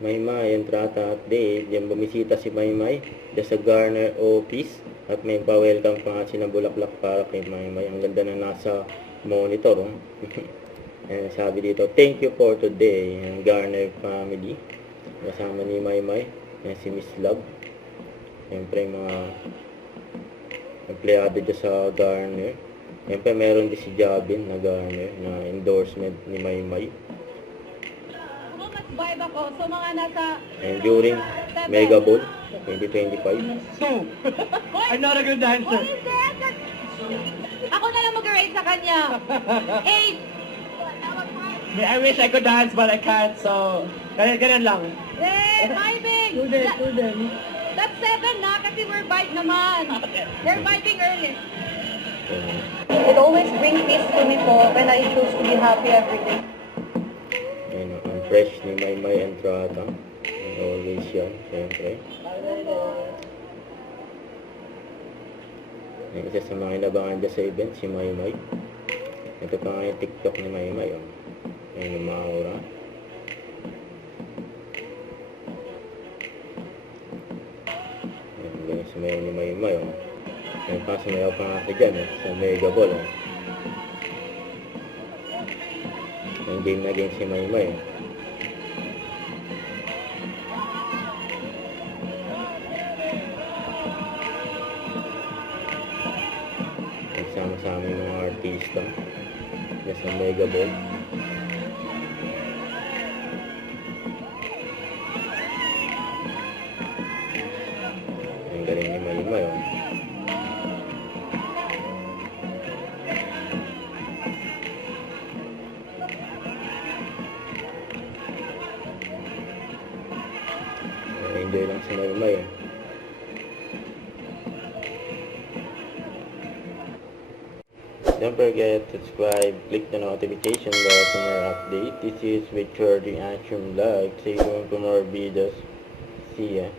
Maymay, entrata update. Yan, bumisita si Maymay dyan sa Garner office. At may pa-welcome pa nga sinabulaklak para kay Maymay. Ang ganda na nasa monitor. Oh. Ayan, sabi dito, thank you for today. Ang Garner family. Kasama ni Maymay. Ayan, si Miss Love. Siyempre, mga empleyado dyan sa Garner. Siyempre, meron din si Jabin na Garner na endorsement ni Maymay. Vibe ako. So, mga nasa... And during Mega Ball 2025. So, I'm not a good dancer. What is that? Ako na lang mag-rate sa kanya. 8. I wish I could dance but I can't, so ganyan lang. Vibing! That's 7 na kasi we're vibe naman. They're vibing early. It always brings peace to me po when I choose to be happy every day. Ayan, ang fresh ni Maymay Entrata. Always yan, siyempre. Ayan, isa sa mga inabangan dyan sa event, si Maymay. Ito pa nga yung TikTok ni Maymay. Oh. Ayan yung mga aura. Ayan, ganyan sumayaw ni Maymay. Oh. Ayan pa, sumayaw pa nga dyan sa Mega Ball. Oh. Yung game na game si Maymay. Nagsama-sama yung mga artista dyan sa Mega Ball. Ang galing ni Maymay. Oh. Enjoy lang si Maymay. Don't forget to subscribe, click the notification bell for more update. This is Victor the Action Vlog. See you for more videos. See ya.